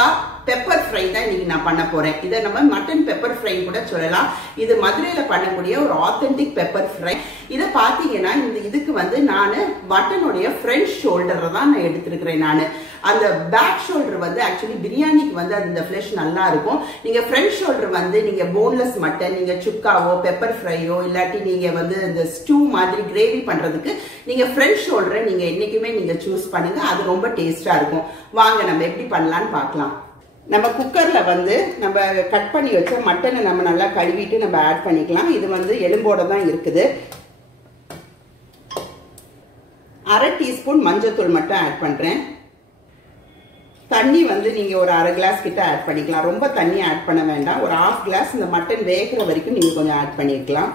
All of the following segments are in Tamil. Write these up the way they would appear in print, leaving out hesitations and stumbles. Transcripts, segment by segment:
சுக்கா பெப்பர் ஃப்ரை தான் இன்னைக்கு நான் பண்ண போறேன். இதை நம்ம மட்டன் பெப்பர் ஃப்ரை கூட சொல்லலாம். இது மதுரையில பண்ணக்கூடிய ஒரு ஆத்தென்டிக் பெப்பர் ஃப்ரை. இதை பாத்தீங்கன்னா இதுக்கு வந்து நான் மட்டனுடைய ஃப்ரண்ட் ஷோல்டரை தான் நான் எடுத்திருக்கிறேன். நான் அந்த பேக் ஷோல்டர் வந்து ஆக்சுவலி பிரியாணிக்கு வந்து அந்த ஃபிளஷ் நல்லா இருக்கும். நீங்க ஃப்ரண்ட் ஷோல்டர் வந்து நீங்க போன்லெஸ் மட்டன் நீங்க சுக்காவோ பெப்பர் ஃப்ரையோ இல்லாட்டி நீங்க வந்து இந்த ஸ்டூ மாதிரி கிரேவி பண்றதுக்கு நீங்க ஃப்ரண்ட் ஷோல்டரை நீங்க என்னைக்குமே நீங்க சூஸ் பண்ணுங்க. அது ரொம்ப டேஸ்டா இருக்கும். வாங்க நம்ம எப்படி பண்ணலாம்னு பார்க்கலாம். நம்ம குக்கர்ல வந்து நம்ம கட் பண்ணி வச்ச மட்டனை நம்ம நல்லா கழுவிட்டு நம்ம ஆட் பண்ணிக்கலாம். இது வந்து எலும்போட தான் இருக்குது. 1/2 டீஸ்பூன் மஞ்சள்தூள் மட்டும் ஆட் பண்றேன். தண்ணி வந்து நீங்க ஒரு 1/2 கிளாஸ் கிட்ட ஆட் பண்ணிக்கலாம். ரொம்ப தண்ணி ஆட் பண்ண வேண்டாம். ஒரு 1/2 கிளாஸ் இந்த மட்டன் வேகிற வரைக்கும் நீங்க கொஞ்சம் ஆட் பண்ணிக்கலாம்.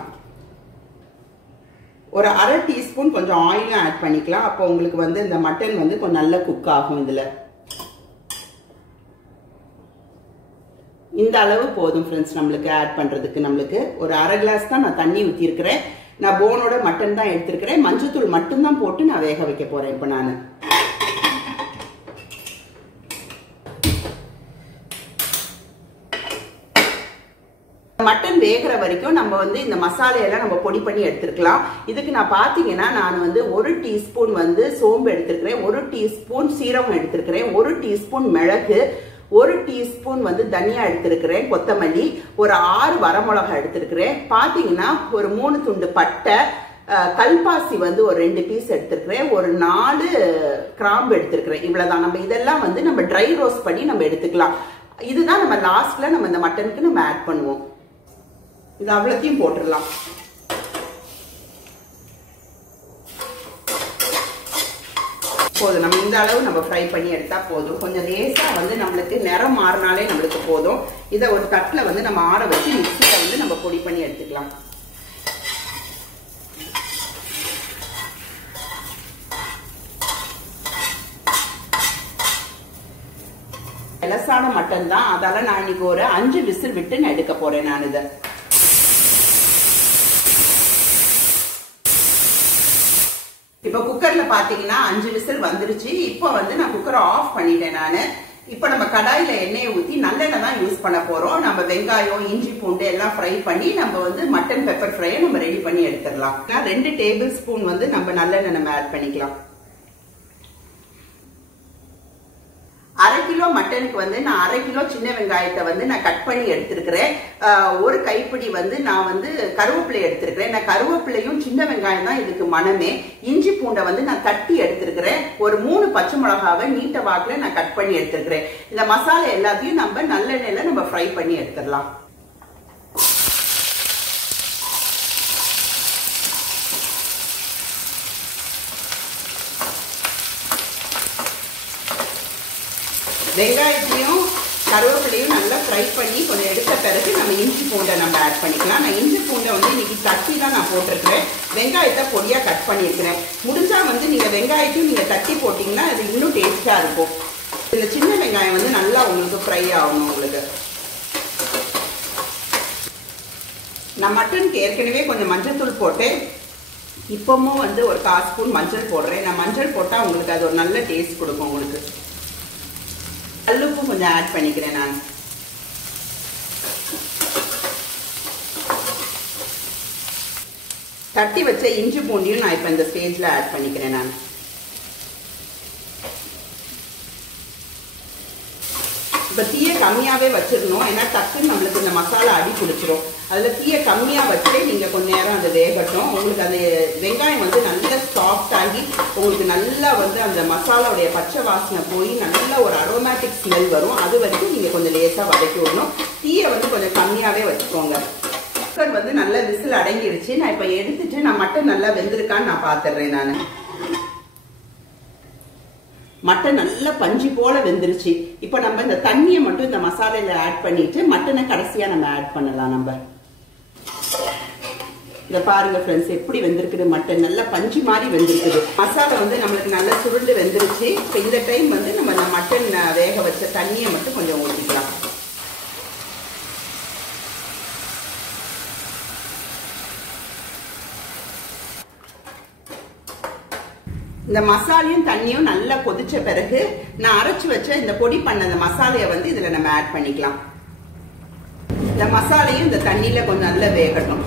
ஒரு 1/2 டீஸ்பூன் கொஞ்சம் ஆயிலும் ஆட் பண்ணிக்கலாம். அப்போ உங்களுக்கு வந்து இந்த மட்டன் வந்து கொஞ்சம் நல்லா குக் ஆகும். இதுல இந்த அளவு போதும் ஃப்ரெண்ட்ஸ். நம்மளுக்கு ஆட் பண்றதுக்கு நம்மளுக்கு ஒரு 1/2 கிளாஸ் தான் நான் தண்ணி ஊற்றி இருக்கிறேன். நான் போனோட மட்டன் தான் எடுத்திருக்கிறேன். மஞ்சத்தூள் மட்டும் தான் போட்டு நான் வேக வைக்க போறேன். இப்போ நான் மட்டன் வேகிற வரைக்கும் நம்ம வந்து இந்த மசாலையெல்லாம் நம்ம பொடி பண்ணி எடுத்துக்கலாம். இதுக்கு நான் பாத்தீங்கன்னா நான் வந்து 1 டீஸ்பூன் வந்து சோம்பு எடுத்திருக்கிறேன், 1 டீஸ்பூன் சீரகம் எடுத்திருக்கிறேன், 1 டீஸ்பூன் மிளகு, 1 டீஸ்பூன் வந்து தனியா எடுத்திருக்கிறேன், கொத்தமல்லி, ஒரு 6 வரமிளகாய் எடுத்திருக்கிறேன். பாத்தீங்கன்னா ஒரு 3 துண்டு பட்டை, கல்பாசி வந்து ஒரு 2 பீஸ் எடுத்திருக்கிறேன், ஒரு 4 கிராம்பு எடுத்திருக்கிறேன். இவ்வளவுதான். நம்ம இதெல்லாம் வந்து நம்ம ட்ரை ரோஸ்ட் பண்ணி நம்ம எடுத்துக்கலாம். இதுதான் நம்ம லாஸ்ட்ல நம்ம இந்த மட்டனுக்கு நம்ம ஆட் பண்ணுவோம். இது அவ்வளத்தையும் போட்டுடலாம். போதும். நம்ம இந்த அளவு நம்ம ஃப்ரை பண்ணி எடுத்தா போதும். கொஞ்சம் லேசா வந்து நம்மளுக்கு நிறம் மாறினாலே நம்மளுக்கு போதும். இதை ஒரு தட்டில் வந்து நம்ம ஆற வச்சு மிக்சியில வந்து நம்ம பொடி பண்ணி எடுத்துக்கலாம். எலசான மட்டன் தான், அதால நான் இன்னைக்கு ஒரு 5 விசில் விட்டு நான் எடுக்க போறேன். நான் இதை இப்ப குக்கர்ல பாத்தீங்கன்னா 5 விசில் வந்துருச்சு. இப்போ வந்து நான் குக்கரை ஆஃப் பண்ணிட்டேன். நான் இப்ப நம்ம கடாயில எண்ணெயை ஊத்தி நல்லெண்ணெய் தான் யூஸ் பண்ண போறோம். நம்ம வெங்காயம் இஞ்சி பூண்டு எல்லாம் ஃப்ரை பண்ணி நம்ம வந்து மட்டன் பெப்பர் ஃப்ரையை நம்ம ரெடி பண்ணி எடுத்துடலாம். 2 டேபிள் ஸ்பூன் வந்து நம்ம நல்லெண்ணெய் நம்ம ஆட் பண்ணிக்கலாம். 1/2 கிலோ மட்டனுக்கு வந்து நான் 1/2 கிலோ சின்ன வெங்காயத்தை வந்து நான் கட் பண்ணி எடுத்திருக்கிறேன். ஒரு கைப்பிடி வந்து நான் வந்து கருவேப்பிலை எடுத்திருக்கிறேன். நான் கருவேப்பிலையும் சின்ன வெங்காயம் தான் இதுக்கு மனமே. இஞ்சி பூண்டை வந்து நான் தட்டி எடுத்திருக்கிறேன். ஒரு 3 பச்சை மிளகாவை நீட்ட வாக்குல நான் கட் பண்ணி எடுத்திருக்கிறேன். இந்த மசாலா எல்லாத்தையும் நம்ம நல்லெண்ணெயில நம்ம ஃப்ரை பண்ணி எடுத்துடலாம். வெங்காயத்தையும் கருவேப்பிலையும் நல்லா ஃப்ரை பண்ணி கொஞ்சம் எடுத்த பிறகு நம்ம இஞ்சி பூண்டை நம்ம ஆட் பண்ணிக்கலாம். நான் இஞ்சி பூண்டை வந்து இன்னைக்கு தட்டி தான் நான் போட்டிருக்கிறேன். வெங்காயத்தை பொடியா கட் பண்ணியிருக்கிறேன். முடிஞ்சா வந்து நீங்க வெங்காயத்தையும் நீங்க தட்டி போட்டீங்கன்னா அது இன்னும் டேஸ்டா இருக்கும். இந்த சின்ன வெங்காயம் வந்து நல்லா உங்களுக்கு ஃப்ரை ஆகணும். உங்களுக்கு நான் மட்டனுக்கு ஏற்கனவே கொஞ்சம் மஞ்சள் தூள் போட்டேன். இப்பவும் வந்து ஒரு 1/4 ஸ்பூன் மஞ்சள் போடுறேன். நான் மஞ்சள் போட்டா உங்களுக்கு அது ஒரு நல்ல டேஸ்ட் கொடுக்கும். உங்களுக்கு கல்லுப்பும் கொஞ்சம் ஆட் பண்ணிக்கிறேன். நான் தட்டி வச்ச இஞ்சி பூண்டியும் நான் இப்ப இந்த ஸ்டேஜ்ல ஆட் பண்ணிக்கிறேன். நான் இப்ப தீயை கம்மியாவே வச்சிடணும். ஏன்னா டக்குன்னு நம்மளுக்கு இந்த மசாலா அடி பிடிச்சிரும். அதுல தீயை கம்மியா வச்சே நீங்க கொஞ்ச நேரம் அது வேகட்டும். உங்களுக்கு அந்த வெங்காயம் வந்து நல்லா சாஃப்ட் ஆகி உங்களுக்கு நல்லா வந்து அந்த மசாலாவுடைய பச்சை வாசனை போய் நல்ல ஒரு அரோமேட்டிக் ஸ்மெல் வரும். அது வரைக்கும் நீங்க கொஞ்சம் லேசா வதக்கி விடணும். தீயை வந்து கொஞ்சம் கம்மியாவே வச்சுக்கோங்க. குக்கர் வந்து நல்லா விசில் அடங்கிடுச்சு. நான் இப்ப எடுத்துட்டு நான் மட்டன் நல்லா வெந்திருக்கான்னு நான் பாத்துறேன். நான் மட்டன் நல்லா பஞ்சு போல வெந்துருச்சு. இப்ப நம்ம இந்த தண்ணியை மட்டும் இந்த மசாலையில ஆட் பண்ணிட்டு மட்டனை கடைசியா நம்ம ஆட் பண்ணலாம். நம்ம இத பாருங்க ஃப்ரெண்ட்ஸ், எப்படி வெந்திருக்குது. மட்டன் நல்லா பஞ்சு மாதிரி வெந்திருக்குது. மசாலா வந்து நம்மளுக்கு நல்லா சுருண்டு வெந்துருச்சு. இப்ப இந்த டைம் வந்து நம்ம இந்த மட்டன் வேக வச்ச தண்ணியை மட்டும் கொஞ்சம் ஊற்றிக்கலாம். இந்த மசாலையும் தண்ணியும் நல்லா கொதிச்ச பிறகு நான் அரைச்சு வச்ச இந்த பொடி பண்ண இந்த மசாலையை வந்து இதுல நம்ம ஆட் பண்ணிக்கலாம். இந்த மசாலையும் இந்த தண்ணியில கொஞ்சம் நல்லா வேகட்டும்.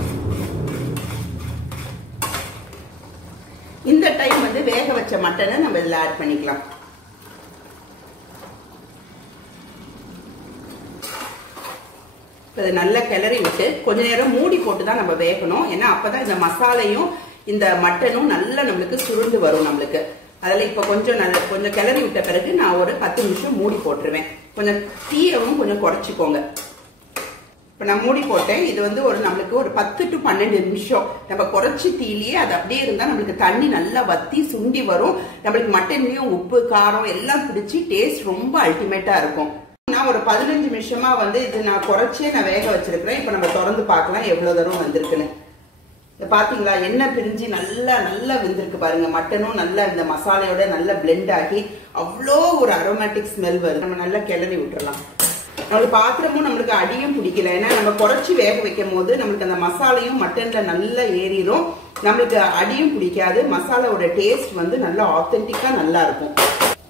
இந்த டைம் வந்து வேக வச்ச மட்டனை நம்ம இதுல ஆட் பண்ணிக்கலாம். இதை நல்லா கிளறி விட்டு கொஞ்ச நேரம் மூடி போட்டு தான் நம்ம வேகணும். ஏன்னா அப்பதான் இந்த மசாலையும் இந்த மட்டனும் நல்லா நம்மளுக்கு சுருண்டு வரும் நம்மளுக்கு. அதில் இப்போ கொஞ்சம் கிளறி விட்ட பிறகு நான் ஒரு 10 நிமிஷம் மூடி போட்டுருவேன். கொஞ்சம் தீயவும் கொஞ்சம் குறைச்சிக்கோங்க. இப்போ நான் மூடி போட்டேன். இது வந்து நம்மளுக்கு ஒரு 10 to 12 நிமிஷம் நம்ம குறைச்சி தீலியே அது அப்படியே இருந்தால் நம்மளுக்கு தண்ணி நல்லா வத்தி சுண்டி வரும். நம்மளுக்கு மட்டன்லயும் உப்பு காரம் எல்லாம் பிடிச்சி டேஸ்ட் ரொம்ப அல்டிமேட்டா இருக்கும். நான் ஒரு 15 நிமிஷமா வந்து இது நான் குறைச்சே நான் வேக வச்சிருக்கிறேன். இப்போ நம்ம திறந்து பார்க்கலாம் எவ்வளவு தூரம் வந்திருக்குன்னு. பாத்தீங்களா, எண்ணெய் பிரிஞ்சு நல்லா நல்லா வெந்திருக்கு பாருங்க. மட்டனும் நல்லா இந்த மசாலையோட நல்லா பிளெண்ட் ஆகி அவ்வளோ ஒரு அரோமேட்டிக் ஸ்மெல் வருது. நம்ம நல்லா கிளறி விட்டுறலாம். நம்மளுக்கு பாத்திரமும் நம்மளுக்கு அடியும் பிடிக்கல. ஏன்னா நம்ம குறைச்சி வேக வைக்கும் போது நம்மளுக்கு அந்த மசாலையும் மட்டன்ல நல்லா ஏறிடும். நம்மளுக்கு அடியும் பிடிக்காது. மசாலாவோட டேஸ்ட் வந்து நல்லா ஆத்தென்டிக்கா நல்லா இருக்கும்.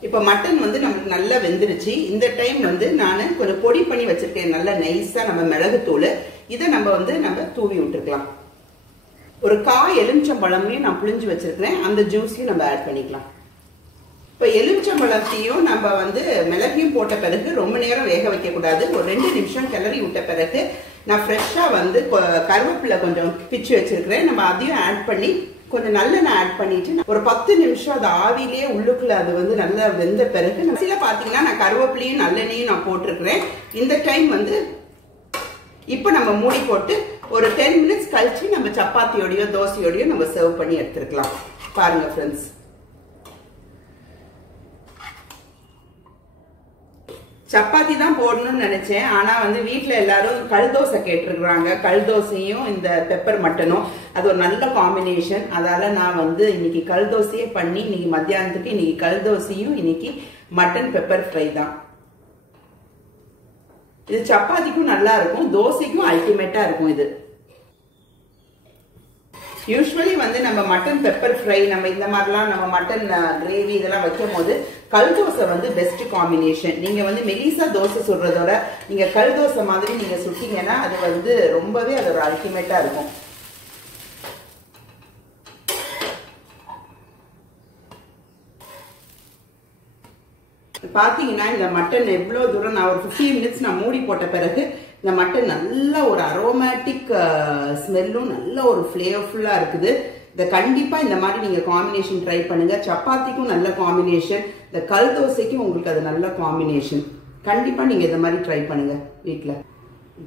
இப்ப மட்டன் வந்து நமக்கு நல்லா வெந்துருச்சு. இந்த டைம் வந்து நான் கொஞ்சம் பொடி பண்ணி வச்சிருக்கேன். நல்லா நைஸா நம்ம மிளகுத்தூள் இதை நம்ம தூவி விட்டுருக்கலாம். ஒரு காய் எலுமிச்சம்பழமையும் நான் புளிஞ்சு வச்சிருக்கிறேன். அந்த ஜூஸையும் நம்ம ஆட் பண்ணிக்கலாம். இப்ப எலுமிச்சம்பழத்தையும் நம்ம வந்து மிளகையும் போட்ட பிறகு ரொம்ப நேரம் வேக வைக்க கூடாது. ஒரு 2 நிமிஷம் கிளறி விட்ட பிறகு நான் ஃப்ரெஷ்ஷா வந்து கருவேப்பிலை கொஞ்சம் பிச்சு வச்சிருக்கிறேன். நம்ம அதையும் ஆட் பண்ணி கொஞ்சம் நல்லெண்ணெய் ஆட் பண்ணிட்டு ஒரு 10 நிமிஷம் அது ஆவிலேயே உள்ளுக்குள்ள அது வந்து நல்லா வெந்த பிறகு சில பாத்தீங்கன்னா நான் கருவேப்பிலையும் நல்லெண்ணையும் நான் போட்டிருக்கிறேன். இந்த டைம் வந்து இப்ப நம்ம மூடி போட்டு ஒரு 10 மினிட்ஸ் கழிச்சு நம்ம சப்பாத்தியோடயோ தோசையோடயோ நம்ம சர்வ் பண்ணி எடுத்துக்கலாம். பாருங்க ஃப்ரெண்ட்ஸ், சப்பாத்தி தான் போடணும்னு நினைச்சேன். ஆனா வந்து வீட்டுல எல்லாரும் கல் தோசை கேட்டிருக்கிறாங்க. கல் தோசையும் இந்த பெப்பர் மட்டனும் அது ஒரு நல்ல காம்பினேஷன். அதால நான் வந்து இன்னைக்கு கல் தோசையே பண்ணி இன்னைக்கு மத்தியானத்துக்கு இன்னைக்கு கல் தோசையும் இன்னைக்கு மட்டன் பெப்பர் ஃப்ரை தான். இது சப்பாத்திக்கும் நல்லா இருக்கும், தோசைக்கும் அல்டிமேட்டா இருக்கும். இது யூஸ்வலி வந்து நம்ம மட்டன் பெப்பர் ஃப்ரை நம்ம இந்த மாதிரிலாம் நம்ம மட்டன் கிரேவி இதெல்லாம் வைக்கும் போது கல் தோசை வந்து பெஸ்ட் காம்பினேஷன். நீங்க வந்து மெலிசா தோசை சுடுறதோட நீங்க கல் தோசை மாதிரி நீங்க சுட்டீங்கன்னா அது வந்து ரொம்பவே அது ஒரு அல்டிமேட்டா இருக்கும். பாத்தீங்கன்னா இந்த மட்டன் எவ்வளவு தூரம் நான் ஒரு 15 மினிட்ஸ் நான் மூடி போட்ட பிறகு இந்த மட்டன் நல்ல ஒரு அரோமேட்டிக் ஸ்மெல்லும் நல்ல ஒரு ஃபிளேவர்ஃபுல்லா இருக்குது. இதை கண்டிப்பா இந்த மாதிரி நீங்க காம்பினேஷன் ட்ரை பண்ணுங்க. சப்பாத்திக்கும் நல்ல காம்பினேஷன், இந்த கல் தோசைக்கும் உங்களுக்கு அது நல்ல காம்பினேஷன். கண்டிப்பா நீங்க இந்த மாதிரி ட்ரை பண்ணுங்க வீட்டுல.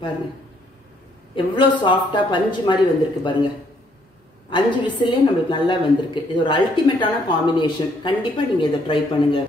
பாருங்க எவ்வளவு சாஃப்டா பஞ்சு மாதிரி வந்திருக்கு பாருங்க. 5 விசிலே நம்மளுக்கு நல்லா வந்திருக்கு. இது ஒரு அல்டிமேட்டான காம்பினேஷன். கண்டிப்பா நீங்க இதை ட்ரை பண்ணுங்க.